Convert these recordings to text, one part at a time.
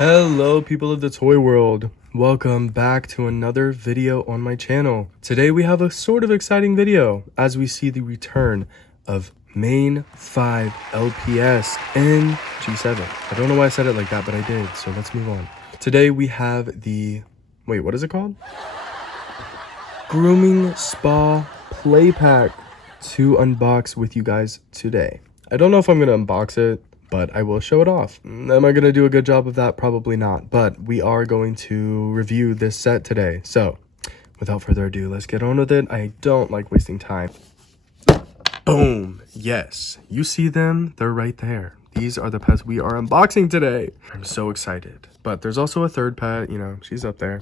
Hello people of the toy world, welcome back to another video on my channel. Today we have a sort of exciting video as we see the return of main 5 LPS and G7. I don't know why I said it like that, but I did, so let's move on. Today we have the, wait, what is it called? Grooming Spa Play Pack to unbox with you guys today. I don't know if I'm gonna unbox it, but I will show it off. Am I gonna do a good job of that? Probably not, but we are going to review this set today. So without further ado, let's get on with it. I don't like wasting time. Boom. Yes, you see them, they're right there. These are the pets we are unboxing today. I'm so excited. But there's also a third pet, you know, she's up there.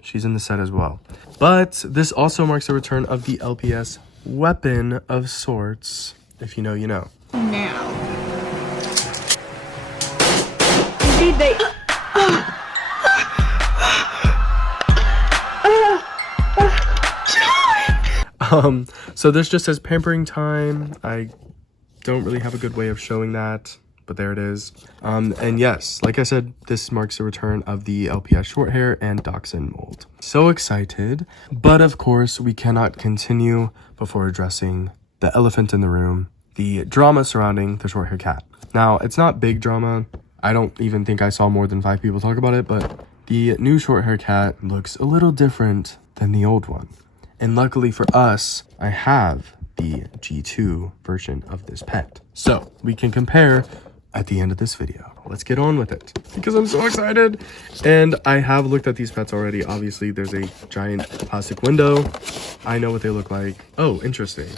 She's in the set as well. But this also marks the return of the LPS weapon of sorts. If you know, you know. Now. Indeed they... So this just says pampering time. I don't really have a good way of showing that, but there it is. And yes, like I said, this marks the return of the LPS short hair and dachshund mold. So excited, but of course we cannot continue before addressing the elephant in the room, the drama surrounding the short hair cat. Now, it's not big drama. I don't even think I saw more than 5 people talk about it, but the new short hair cat looks a little different than the old one. And luckily for us, I have the G2 version of this pet. So we can compare at the end of this video. Let's get on with it because I'm so excited. And I have looked at these pets already. Obviously, there's a giant plastic window. I know what they look like. Oh, interesting.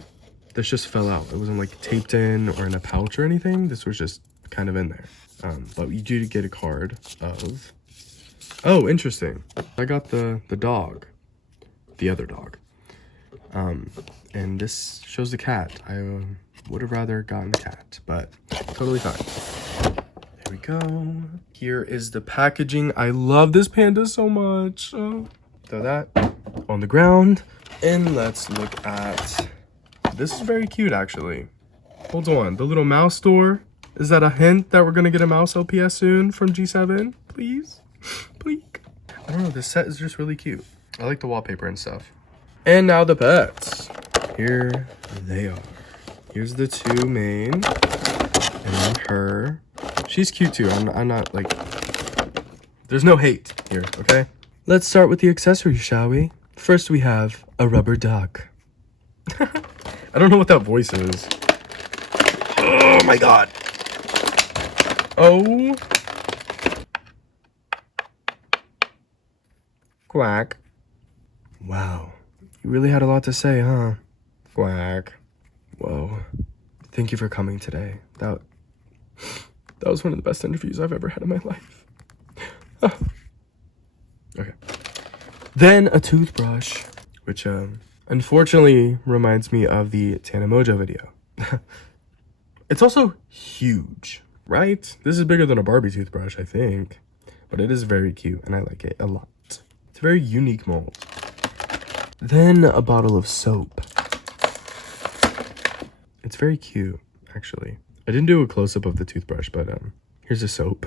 This just fell out. It wasn't like taped in or in a pouch or anything. This was just kind of in there. But you do get a card of... Oh, interesting. I got the dog. The other dog. And this shows the cat. I would have rather gotten the cat, but totally fine. There we go. Here is the packaging. I love this panda so much. Throw that on the ground. And let's look at... This is very cute, actually. Hold on. The little mouse door. Is that a hint that we're going to get a mouse LPS soon from G7? Please? Please? I don't know. This set is just really cute. I like the wallpaper and stuff. And now the pets. Here they are. Here's the 2 main. And then her. She's cute too. I'm not like... There's no hate here, okay? Let's start with the accessories, shall we? First we have a rubber duck. I don't know what that voice is. Oh my god. Oh. Quack. Wow. You really had a lot to say, huh? Quack. Whoa. Thank you for coming today. That was one of the best interviews I've ever had in my life. Oh. Okay. Then a toothbrush, which unfortunately reminds me of the Tana Mojo video. It's also huge, right? This is bigger than a Barbie toothbrush, I think. But it is very cute and I like it a lot. It's a very unique mold. Then a bottle of soap. It's very cute, actually. I didn't do a close-up of the toothbrush, but here's the soap.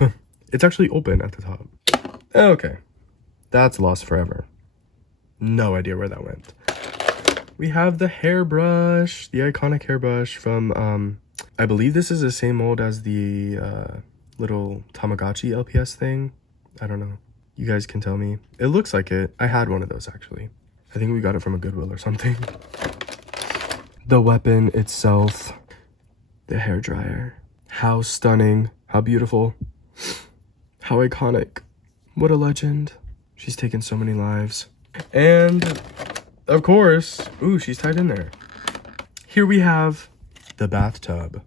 It's actually open at the top. Okay. That's lost forever. No idea where that went. We have the hairbrush, the iconic hairbrush from, I believe this is the same mold as the little Tamagotchi LPS thing. I don't know. You guys can tell me. It looks like it. I had one of those, actually. I think we got it from a Goodwill or something. The weapon itself. The hairdryer. How stunning. How beautiful. How iconic. What a legend. She's taken so many lives. And, of course, ooh, she's tied in there. Here we have the bathtub.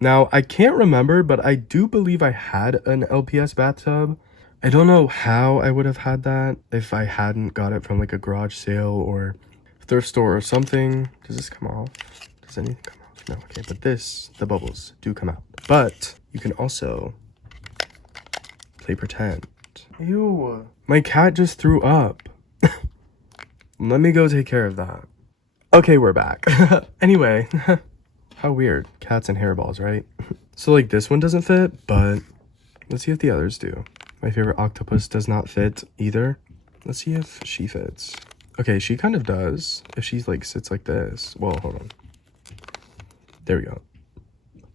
Now, I can't remember, but I do believe I had an LPS bathtub. I don't know how I would have had that if I hadn't got it from like a garage sale or thrift store or something. Does this come off? Does anything come off? No, okay, but the bubbles do come out. But you can also play pretend. Ew. My cat just threw up. Let me go take care of that. Okay, we're back. Anyway, how weird. Cats and hairballs, right? So like this one doesn't fit, but Let's see if the others do. My favorite octopus does not fit either. Let's see if she fits. Okay, she kind of does. If she's like sits like this. Well, hold on. There we go.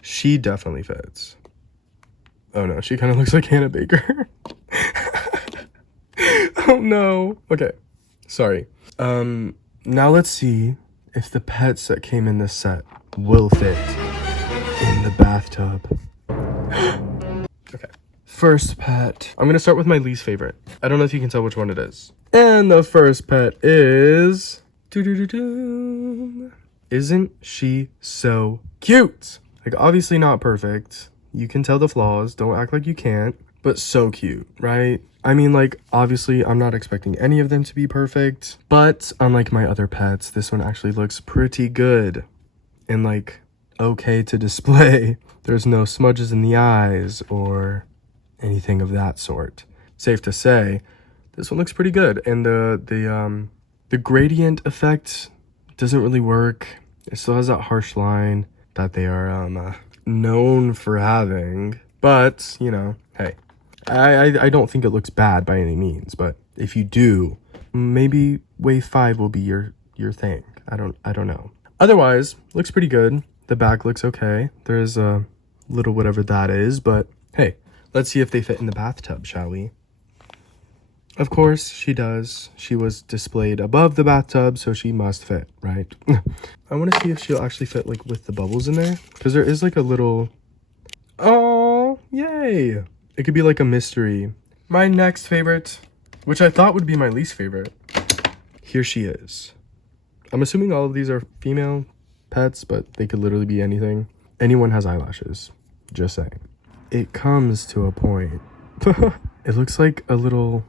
She definitely fits. Oh no, she kind of looks like Hannah Baker. Oh no. Okay, sorry. Now let's see if the pets that came in this set will fit in the bathtub. Okay. First pet. I'm gonna start with my least favorite. I don't know if you can tell which one it is. And the first pet is... Doo-doo-doo-doo. Isn't she so cute? Like, obviously not perfect. You can tell the flaws. Don't act like you can't. But so cute, right? I mean, like, obviously, I'm not expecting any of them to be perfect. But unlike my other pets, this one actually looks pretty good. And, like, okay to display. There's no smudges in the eyes or anything of that sort. Safe to say, this one looks pretty good. And the gradient effect doesn't really work. It still has that harsh line that they are known for having. But, you know, hey, I don't think it looks bad by any means. But if you do, maybe wave 5 will be your thing. I don't know. Otherwise, looks pretty good. The back looks okay. There's a little whatever that is, but hey, let's see if they fit in the bathtub, shall we? Of course, she does. She was displayed above the bathtub, so she must fit, right? I want to see if she'll actually fit, like, with the bubbles in there. Because there is, like, a little... Oh, yay! It could be, like, a mystery. My next favorite, which I thought would be my least favorite. Here she is. I'm assuming all of these are female pets, but they could literally be anything. Anyone has eyelashes. Just saying. It comes to a point. It looks like a little...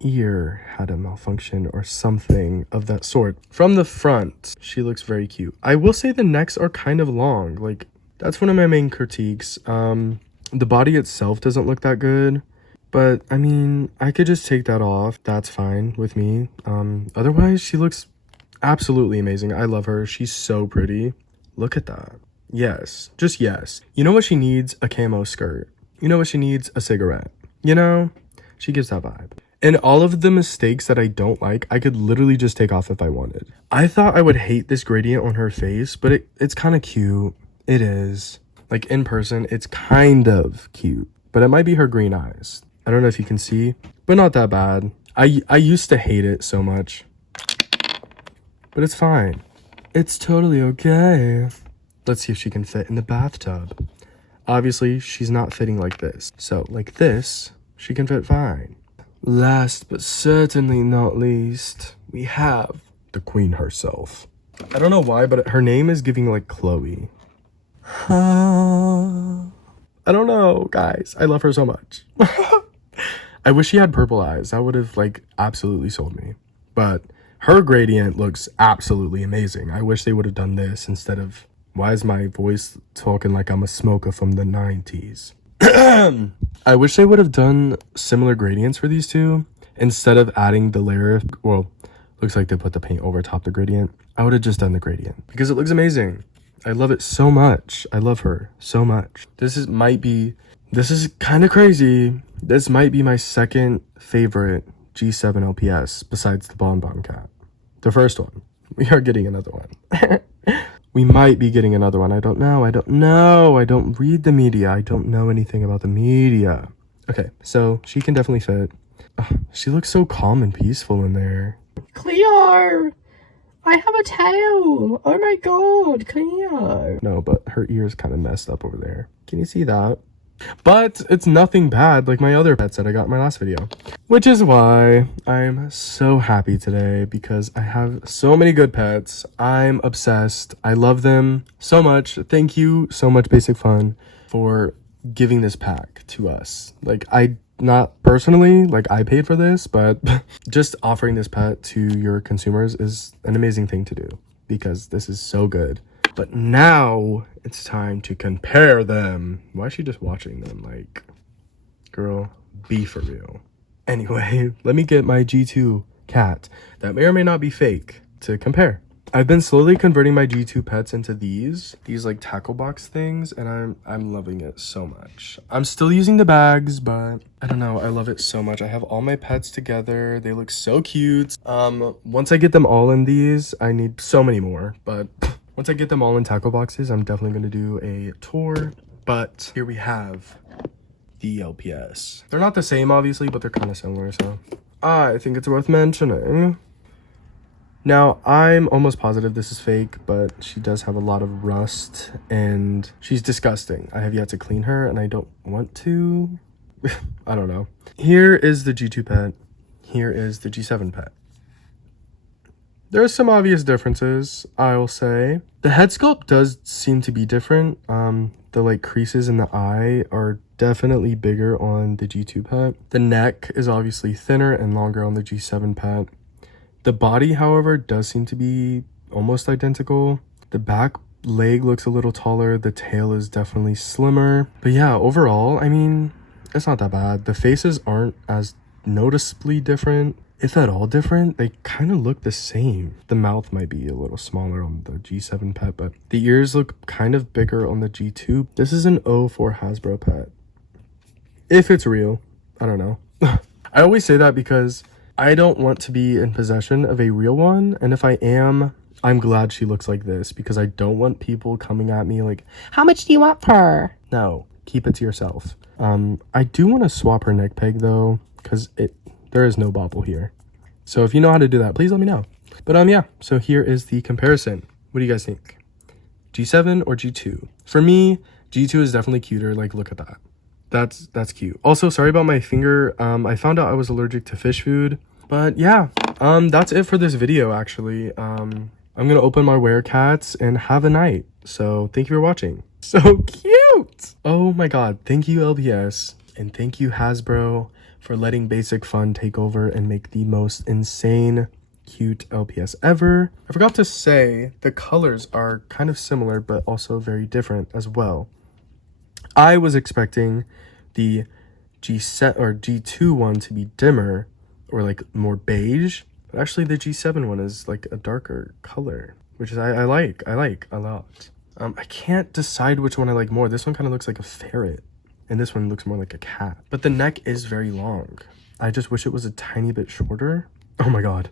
ear had a malfunction or something of that sort. From the front, she looks very cute. I will say the necks are kind of long. Like, that's one of my main critiques. The body itself doesn't look that good, but I mean, I could just take that off. That's fine with me. Otherwise, she looks absolutely amazing. I love her. She's so pretty. Look at that. Yes, just yes. You know what she needs? A camo skirt. You know what she needs? A cigarette. You know, she gives that vibe. And all of the mistakes that I don't like, I could literally just take off if I wanted. I thought I would hate this gradient on her face, but it's kind of cute. It is. Like, in person, it's kind of cute. But it might be her green eyes. I don't know if you can see, but not that bad. I used to hate it so much. But it's fine. It's totally okay. Let's see if she can fit in the bathtub. Obviously, she's not fitting like this. So, like this, she can fit fine. Last but certainly not least, we have the queen herself. I don't know why, but her name is giving like Chloe. I don't know, guys. I love her so much. I wish she had purple eyes. That would have like absolutely sold me. But her gradient looks absolutely amazing. I wish they would have done this instead of... Why is my voice talking like I'm a smoker from the 90s? I wish they would have done similar gradients for these two instead of adding the layer. Well, looks like they put the paint over top the gradient. I would have just done the gradient because it looks amazing. I love it so much. I love her so much. This is kind of crazy. This might be my second favorite G7 LPS besides the Bonbon Cat. The first one. We are getting another one. We might be getting another one. I don't know. I don't read the media. I don't know anything about the media. Okay, so she can definitely fit. She looks so calm and peaceful in there. Cleo! I have a tail! Oh my god, Cleo! No, but her ear is kind of messed up over there. Can you see that? But it's nothing bad like my other pets that I got in my last video. Which is why I'm so happy today because I have so many good pets. I'm obsessed. I love them so much. Thank you so much, Basic Fun, for giving this pack to us. Like, not personally, like I paid for this, but just offering this pet to your consumers is an amazing thing to do because this is so good. But now it's time to compare them. Why is she just watching them? Like, girl, be for real. Anyway, let me get my G2 cat that may or may not be fake to compare. I've been slowly converting my G2 pets into these like tackle box things, and I'm loving it so much. I'm still using the bags, but I don't know, I love it so much. I have all my pets together. They look so cute. Once I get them all in these, I need so many more, but once I get them all in tackle boxes, I'm definitely going to do a tour. But here we have the LPS. They're not the same, obviously, but they're kind of similar, so I think it's worth mentioning. Now, I'm almost positive this is fake, but she does have a lot of rust, and she's disgusting. I have yet to clean her, and I don't want to. I don't know. Here is the G2 pet. Here is the G7 pet. There are some obvious differences, I'll say. The head sculpt does seem to be different. The like creases in the eye are definitely bigger on the G2 pet. The neck is obviously thinner and longer on the G7 pet. The body, however, does seem to be almost identical. The back leg looks a little taller. The tail is definitely slimmer. But yeah, overall, I mean, it's not that bad. The faces aren't as noticeably different, if at all different. They kind of look the same. The mouth might be a little smaller on the G7 pet, but the ears look kind of bigger on the G2. This is an O for Hasbro pet. If it's real, I don't know. I always say that because I don't want to be in possession of a real one, and if I am, I'm glad she looks like this, because I don't want people coming at me like, how much do you want for her? No, keep it to yourself. I do want to swap her neck peg though, because there is no bobble here. So if you know how to do that, please let me know. But yeah, so here is the comparison. What do you guys think? G7 or G2? For me, G2 is definitely cuter. Like, look at that. That's cute. Also, sorry about my finger. I found out I was allergic to fish food. But yeah, that's it for this video, actually. I'm gonna open my werecats and have a night. So thank you for watching. So cute! Oh my god, thank you LPS, and thank you Hasbro for letting Basic Fun take over and make the most insane cute LPS ever. I forgot to say, the colors are kind of similar, but also very different as well. I was expecting the G2 one to be dimmer, or like more beige, but actually the G7 one is like a darker color, which is I like a lot. I can't decide which one I like more. This one kind of looks like a ferret, and this one looks more like a cat, but the neck is very long. I just wish it was a tiny bit shorter. Oh my god.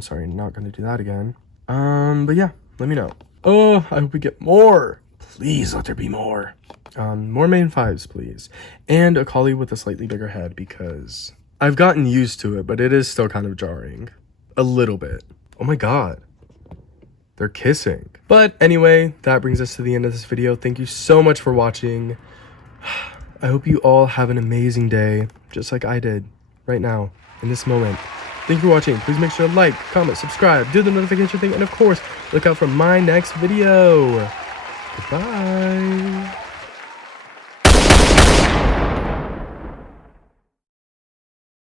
Sorry, not gonna do that again. But yeah, let me know. Oh, I hope we get more. Please let there be more. More main 5s, please. And a collie with a slightly bigger head, because I've gotten used to it, but it is still kind of jarring. A little bit. Oh my god. They're kissing. But anyway, that brings us to the end of this video. Thank you so much for watching. I hope you all have an amazing day, just like I did right now, in this moment. Thank you for watching. Please make sure to like, comment, subscribe, do the notification thing, and of course, look out for my next video. Goodbye.